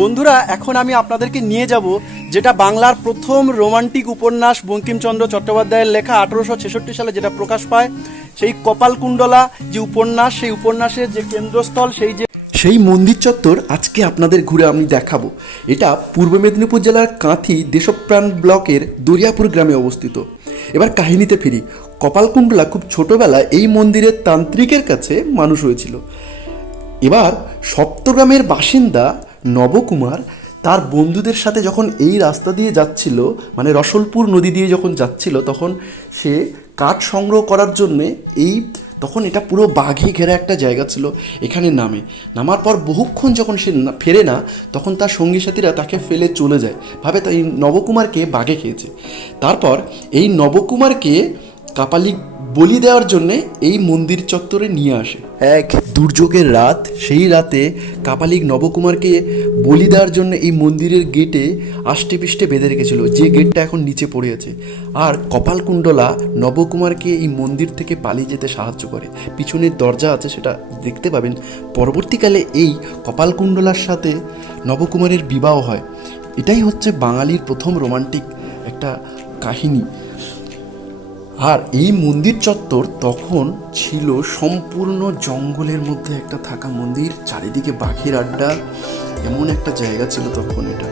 বন্ধুরা, এখন আমি আপনাদেরকে নিয়ে যাব, যেটা বাংলার প্রথম রোমান্টিক উপন্যাস বঙ্কিমচন্দ্র চট্টোপাধ্যায়ের লেখা আঠেরোশো ছেষট্টি সালে যেটা প্রকাশ পায়। সেই কপালকুণ্ডলা যে উপন্যাস, সেই উপন্যাসের যে কেন্দ্রস্থল, সেই যে সেই মন্দির চত্বর আজকে আপনাদের ঘুরে আমি দেখাবো। এটা পূর্ব মেদিনীপুর জেলার কাঁথি দেশপ্রাণ ব্লকের দরিয়াপুর গ্রামে অবস্থিত। এবার কাহিনীতে ফিরি। কপালকুণ্ডলা খুব ছোটবেলায় এই মন্দিরের তান্ত্রিকের কাছে মানুষ হয়েছিল। এবার সপ্তগ্রামের বাসিন্দা নবকুমার তার বন্ধুদের সাথে যখন এই রাস্তা দিয়ে যাচ্ছিল মানে রসলপুর নদী দিয়ে যখন যাচ্ছিল, তখন সে কাঠ সংগ্রহ করার জন্যে এই, তখন এটা পুরো বাঘে ঘেরা একটা জায়গা ছিল এখানে নামে। নামার পর বহুক্ষণ যখন সে ফেরে না, তখন তার সঙ্গী সাথীরা তাকে ফেলে চলে যায়। ভাবে তাই নবকুমারকে বাঘে খেয়েছে। তারপর এই নবকুমারকে কাপালিক বলি দেওয়ার জন্যে এই মন্দির চত্বরে নিয়ে আসে। এক দুর্যোগের রাত, সেই রাতে কাপালিক নবকুমারকে বলি দেওয়ার জন্য এই মন্দিরের গেটে আষ্টে পিষ্টে বেঁধে রেখেছিল। যে গেটটা এখন নিচে পড়ে আছে। আর কপালকুণ্ডলা নবকুমারকে এই মন্দির থেকে পালিয়ে যেতে সাহায্য করে। পিছনের দরজা আছে, সেটা দেখতে পাবেন। পরবর্তীকালে এই কপালকুণ্ডলার সাথে নবকুমারের বিবাহ হয়। এটাই হচ্ছে বাঙালির প্রথম রোমান্টিক একটা কাহিনী। আর এই মন্দির চত্বর তখন ছিল সম্পূর্ণ জঙ্গলের মধ্যে একটা থাকা মন্দির চারিদিকে বাঘের আড্ডা এমন একটা জায়গা ছিল তখন এটা।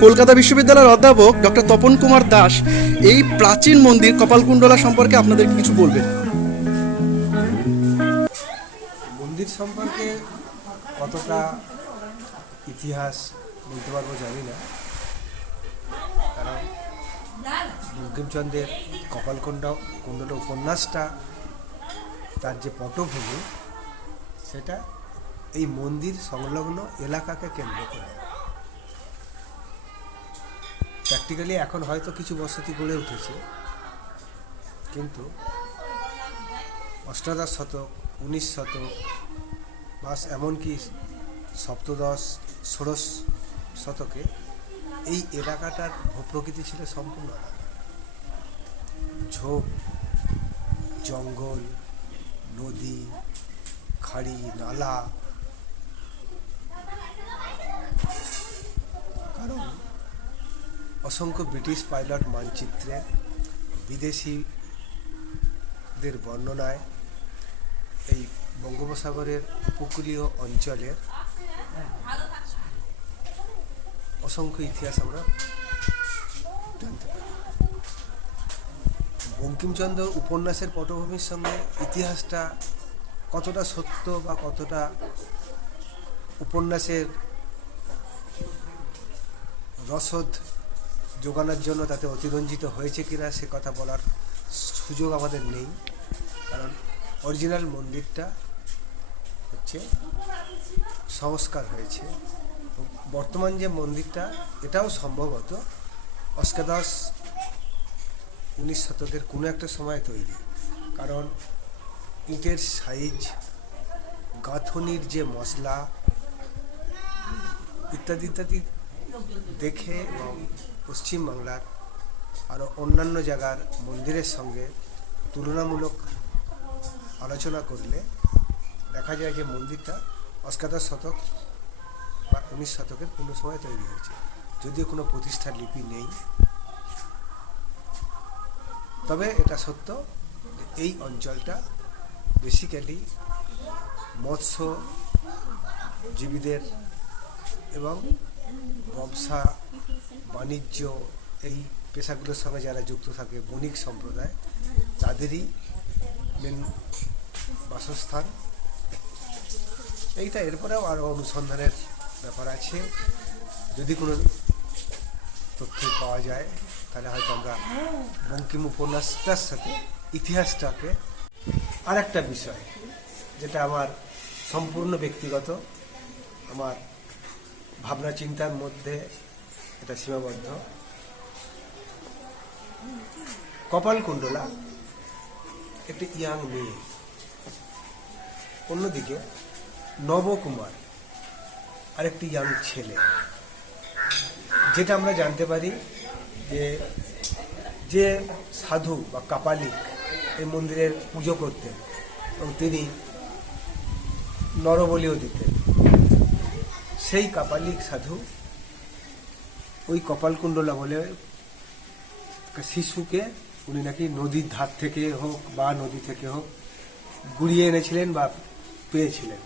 কলকাতা বিশ্ববিদ্যালয়ের অধ্যাপক ডক্টর তপন কুমার দাস এই প্রাচীন মন্দির কপালকুণ্ডলা সম্পর্কে আপনাদের কিছু বলবেন? মন্দির সম্পর্কে কতটা ইতিহাস বলতে পারব জানি না। কারণ বঙ্কিমচন্দ্রের কপালকুণ্ড কুণ্ডল উপন্যাসটা, তার যে পটভূমি, সেটা এই মন্দির সংলগ্ন এলাকাকে কেন্দ্র করে। প্র্যাকটিক্যালি এখন হয়তো কিছু বসতি গড়ে উঠেছে, কিন্তু অষ্টাদশ শতক, উনিশ শতক বা এমনকি সপ্তদশ, ষোড়শ শতকে এই এলাকাটার ভূপ্রকৃতি ছিল সম্পূর্ণ ঝোপ, জঙ্গল, নদী, খাড়ি, নালা। কারণ অসংখ্য ব্রিটিশ পাইলট মানচিত্রে বিদেশিদের বর্ণনায় এই বঙ্গোপসাগরের উপকূলীয় অঞ্চলের অসংখ্য ইতিহাস আমরা জানতে পারি বঙ্কিমচন্দ্র উপন্যাসের পটভূমির সঙ্গে ইতিহাসটা কতটা সত্য বা কতটা উপন্যাসের রসদ যোগানোর জন্য তাতে অতিরঞ্জিত হয়েছে কিনা সে কথা বলার সুযোগ আমাদের নেই। কারণ অরিজিনাল মন্দিরটা হচ্ছে সংস্কার হয়েছে। বর্তমান যে মন্দিরটা, এটাও সম্ভবত অষ্টাদশ উনিশ শতকের কোনো একটা সময় তৈরি। কারণ ইটের সাইজ, গাঁথনির যে মশলা ইত্যাদি ইত্যাদি দেখে এবং পশ্চিমবাংলার আরও অন্যান্য জায়গার মন্দিরের সঙ্গে তুলনামূলক আলোচনা করলে দেখা যায় যে মন্দিরটা অষ্টাদশ শতক বা উনিশ শতকের কোনো সময় তৈরি হয়েছে। যদিও কোনো প্রতিষ্ঠার লিপি নেই। তবে এটা সত্য এই অঞ্চলটা বেসিক্যালি মৎস্যজীবীদের এবং ব্যবসা, বাণিজ্য এই পেশাগুলোর সঙ্গে যারা যুক্ত থাকে, বণিক সম্প্রদায়, তাদেরই মেন বাসস্থান। এইটা এরপরেও আরও অনুসন্ধানের ব্যাপার আছে। যদি কোনো তথ্য পাওয়া যায় তাহলে হয়তো আমরা বঙ্কিম উপন্যাসটার সাথে ইতিহাসটাকে আর একটা বিষয়, যেটা আমার সম্পূর্ণ ব্যক্তিগত, আমার ভাবনা চিন্তার মধ্যে এটা সীমাবদ্ধ। কপালকুণ্ডলা একটি ইয়াং মেয়ে। অন্যদিকে নবকুমার, আরেকটি ইয়াং ছেলে। যেটা আমরা জানতে পারি যে যে সাধু বা কাপালিক এই মন্দিরের পুজো করতেন এবং তিনি নরবলিও দিতেন। সেই কাপালিক সাধু ওই কপালকুণ্ডলা বলে শিশুকে উনি নাকি নদীর ধার থেকে হোক বা নদী থেকে হোক গুড়িয়ে এনেছিলেন বা পেয়েছিলেন।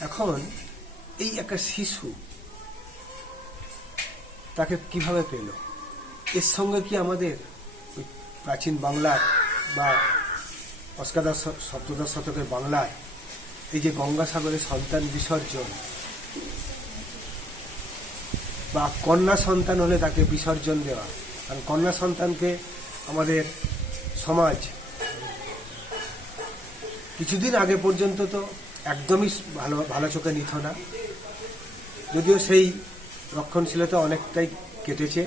এখন এই একটা শিশু তাকে কীভাবে পেল? এর সঙ্গে কি আমাদের প্রাচীন বাংলার বা অষ্টাদশ সপ্তদশ শতকের বাংলায় এই যে গঙ্গাসাগরে সন্তান বিসর্জন বা কন্যা সন্তান হলে তাকে বিসর্জন দেওয়া, কারণ কন্যা সন্তানকে আমাদের সমাজ কিছুদিন আগে পর্যন্ত তো একদমই ভালো ভালো চোখে নিত না। যদিও সেই রক্ষণশীলতা অনেকটাই কেটেছে।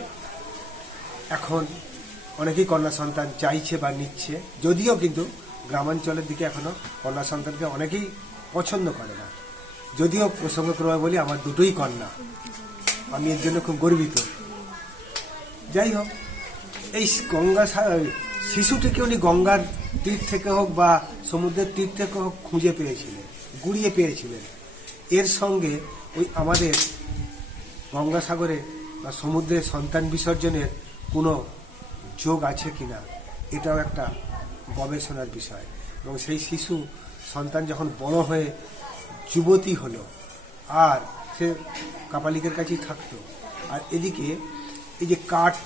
এখন অনেকেই কন্যা সন্তান চাইছে বা নিচ্ছে, যদিও কিন্তু গ্রামাঞ্চলের দিকে এখনও কন্যা সন্তানকে অনেকেই পছন্দ করে না। যদিও প্রসঙ্গক্রমে বলি, আমার দুটোই কন্যা। আমি এর জন্য খুব গর্বিত। যাই হোক, এই গঙ্গা শিশুটিকে উনি গঙ্গার তীর থেকে হোক বা সমুদ্রের তীর থেকে হোক খুঁজে পেয়েছিলেন, গুড়িয়ে পেয়েছিলেন। এর সঙ্গে ওই আমাদের গঙ্গাসাগরে বা সমুদ্রে সন্তান বিসর্জনের কোনো যোগ আছে কি না এটাও একটা গবেষণার বিষয়। এবং সেই শিশু সন্তান যখন বড় হয়ে যুবতী হলো, আর সে কাপালিকের কাছেই থাকতো, আর এদিকে এই যে কাঠ,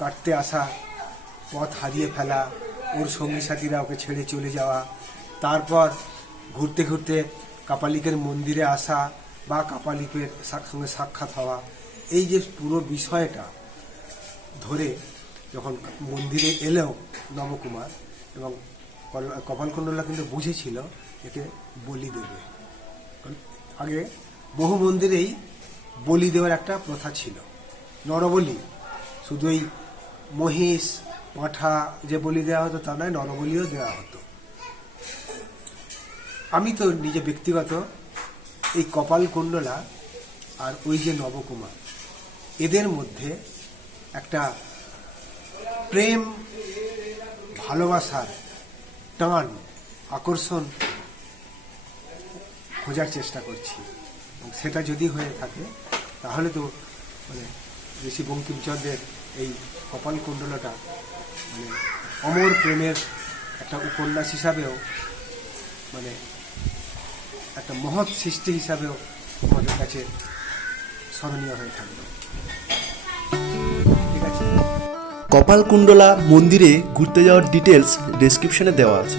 কাটতে আসা, পথ হারিয়ে ফেলা, ওর সঙ্গী সাথীরা ওকে ছেড়ে চলে যাওয়া, তারপর ঘুরতে ঘুরতে কাপালিকের মন্দিরে আসা বা কাপালিপের সঙ্গে সাক্ষাৎ হওয়া, এই যে পুরো বিষয়টা ধরে যখন মন্দিরে এলেও নবকুমার এবং কপালকুণ্ডলা কিন্তু বুঝেছিল একে বলি দেবে। আগে বহু মন্দিরেই বলি দেওয়ার একটা প্রথা ছিল। নরবলি, শুধু এই মহিষ পাঁঠা যে বলি দেওয়া হতো তা নয়, নরবলিও দেওয়া হতো। আমি তো নিজে ব্যক্তিগত এই কপাল কুণ্ডলা আর ওই যে নবকুমার, এদের মধ্যে একটা প্রেম, ভালোবাসার টান, আকর্ষণ খোঁজার চেষ্টা করছি। সেটা যদি হয়ে থাকে, তাহলে তো মানে ঋষি বঙ্কিমচন্দ্রের এই কপাল কুণ্ডলটা মানে অমর প্রেমের একটা উপন্যাস হিসাবেও মানে একটা মহৎ সৃষ্টি হিসাবেও আমাদের কাছে স্মরণীয় হয়ে থাকবে। কপালকুণ্ডলা মন্দিরে ঘুরতে যাওয়ার ডিটেলস ডেসক্রিপশনে দেওয়া আছে।